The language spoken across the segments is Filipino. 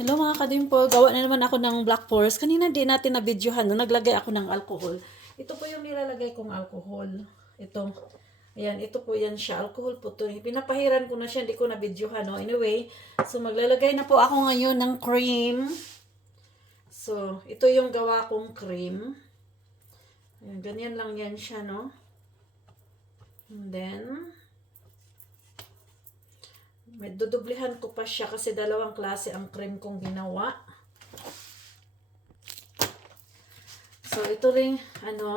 Hello mga kadimple, gawa na naman ako ng black forest. Kanina di natin na videohan, no? Naglagay ako ng alcohol. Ito po yung nilalagay kong alcohol. Ito. Ayan, ito po yan siya. Alcohol po to. Pinapahiran ko na siya, hindi ko na videohan. No? Anyway, so maglalagay na po ako ngayon ng cream. So, ito yung gawa kong cream. Ayan, ganyan lang yan siya, no? And then, may dudublihan ko pa siya kasi dalawang klase ang cream kong ginawa. So, ito rin, ito.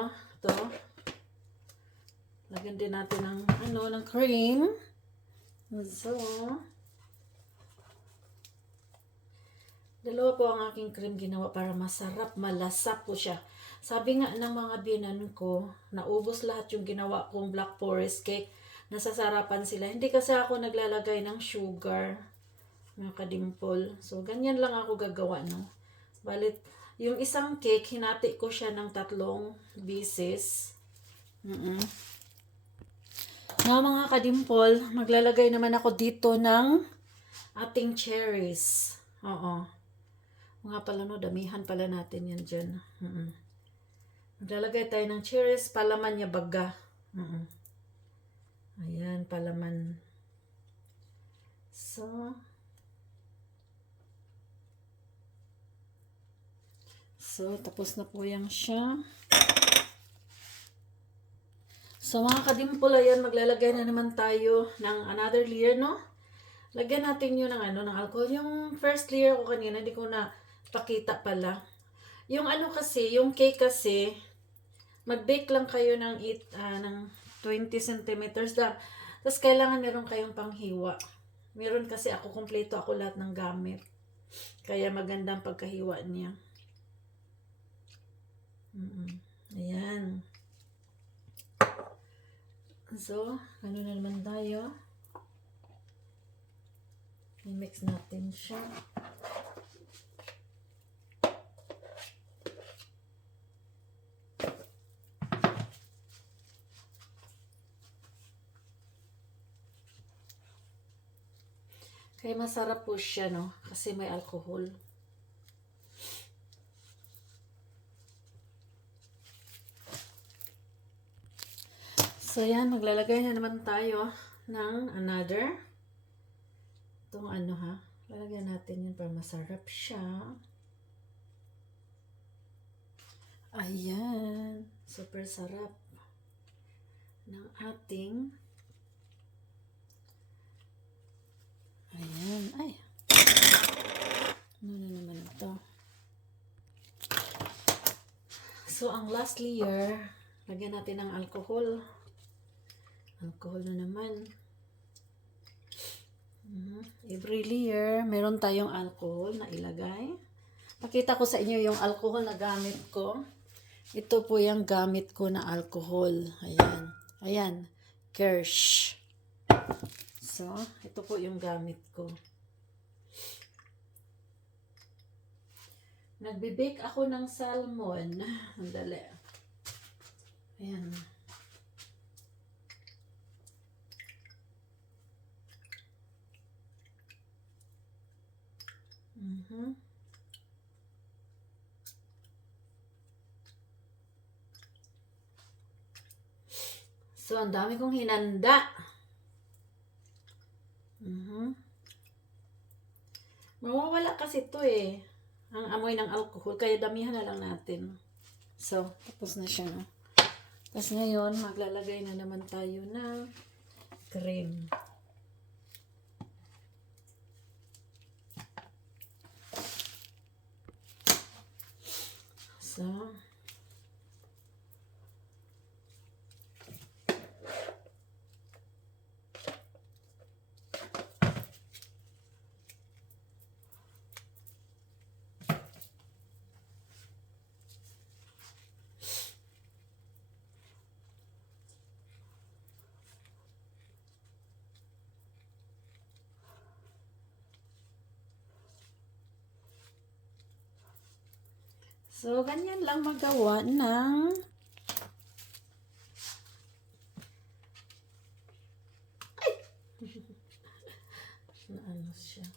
Lagyan din natin ng cream. So, dalawa po ang aking cream ginawa para masarap, malasap po siya. Sabi nga ng mga binan ko, naubos lahat yung ginawa kong black forest cake. Nasasarapan sila. Hindi kasi ako naglalagay ng sugar, mga kadimple. So, ganyan lang ako gagawa, no? Balit, yung isang cake, hinati ko siya ng 3 pieces. Now, mga kadimple, maglalagay naman ako dito ng ating cherries. Oo. Mga pala, no, damihan pala natin yan dyan. Maglalagay tayo ng cherries, palaman niya baga. Ayan, palaman. So, tapos na po yan siya. So, mga kadimple, ayan, maglalagay na naman tayo ng another layer, no? Lagyan natin yun ng alcohol. Yung first layer ko kanina, hindi ko na pakita pala. Yung kasi, yung cake kasi, mag-bake lang kayo ng 20 centimeters lang. Tapos, kailangan meron kayong panghiwa. Meron kasi ako, kompleto ako lahat ng gamit. Kaya magandang pagkahiwa niya. Ayan. So, ano na naman tayo? I-mix natin siya. Kaya masarap po siya, no? Kasi may alcohol. So, yan. Maglalagay na naman tayo ng another. Itong lalagyan natin yun para masarap siya. Ayan. Super sarap ng ating. Ayan. Ay. Ano na naman ito? So, ang last layer, lagyan natin ng alcohol. Alcohol na naman. Every layer, meron tayong alcohol na ilagay. Pakita ko sa inyo yung alcohol na gamit ko. Ito po yung gamit ko na alcohol. Ayan. Ayan. Kirsch. So, ito po yung gamit ko. Nagbe-bake ako ng salmon. Andali. Ayan. So, ang dami kong hinanda. Mawawala kasi ito eh. Ang amoy ng alcohol. Kaya damihan na lang natin. So, tapos na siya, no? Tapos ngayon, maglalagay na naman tayo ng cream. So, ganyan lang magawa ng na siya.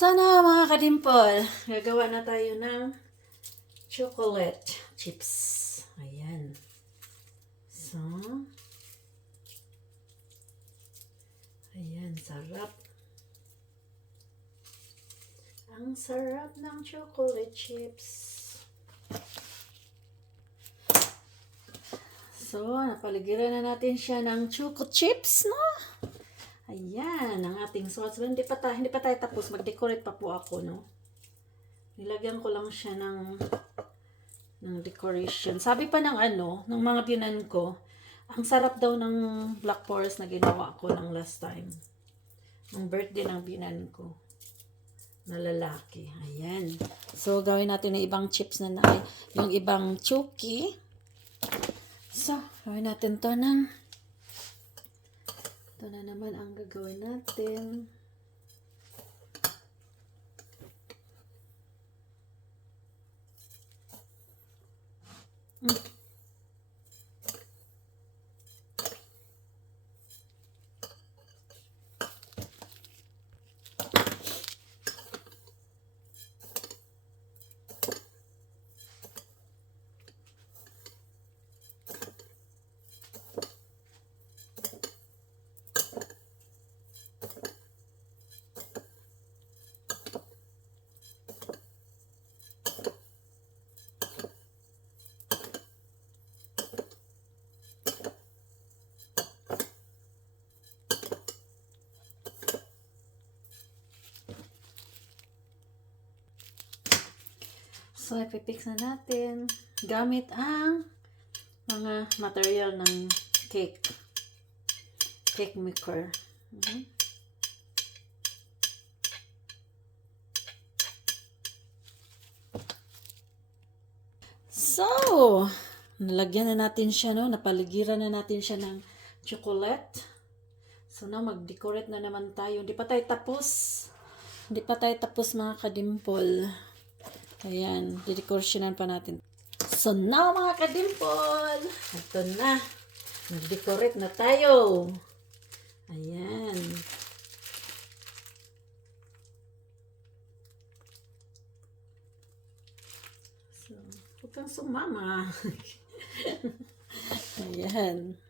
Sana mga kadimpol, gagawa na tayo ng chocolate chips. Ayan. So, ayan, sarap. Ang sarap ng chocolate chips. So, napaligiran na natin siya ng choco chips, no? Ayan, ang ating sauce. Hindi pa tayo tapos. Mag-decorate pa po ako, no? Nilagyan ko lang siya ng decoration. Sabi pa ng ng mga binan ko, ang sarap daw ng black forest na ginawa ko ng last time. Ng birthday ng binan ko. Na lalaki. Ayan. So, gawin natin yung ibang chips yung ibang chuki. So, gawin natin to ng ito na naman ang gagawin natin. So, ipipix na natin gamit ang mga material ng cake maker. So, nalagyan na natin siya, no? Napaligiran na natin siya ng chocolate. So, now mag-decorate na naman tayo. Hindi pa tayo tapos mga kadimpol. Ayan, didekorasyonan pa natin. So now mga kadimpol, ito na. Nag-decorate na tayo. Ayan. So, huwag kang sumama. Ayan.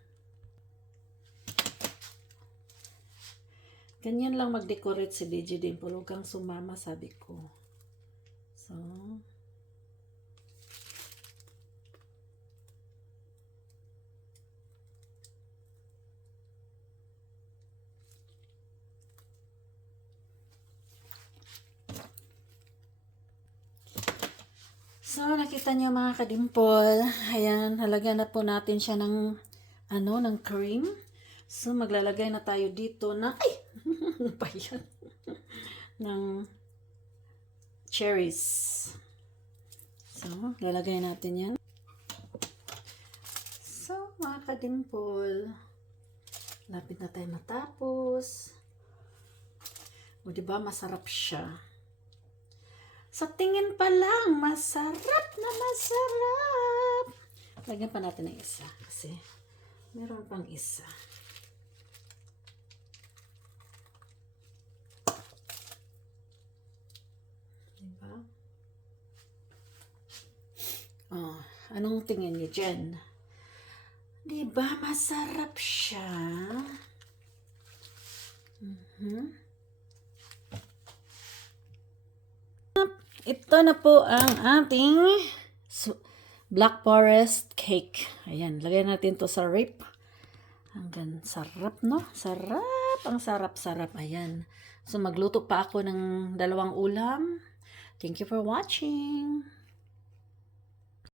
Ganyan lang mag-decorate si DJ Dimple. Huwag kang sumama, sabi ko. So, nakita niyo mga kadimpol. Ayan, halagyan na po natin siya ng ng cream. So, maglalagay na tayo dito ng ano pa yan? ng cherries. So, lalagay natin yan. So, mga kadimpol, lapit na tayo matapos. O, diba, masarap siya. Sa tingin pa lang, masarap na masarap. Lagyan pa natin ng isa kasi meron pang isa. Diba? Oh, anong tingin niyo dyan? Diba, masarap siya? Ito na po ang ating black forest cake. Ayan, lagyan natin to sa rip. Hanggang sarap, no? Sarap. Ang sarap-sarap. Ayan. So, magluto pa ako ng 2 ulam. Thank you for watching.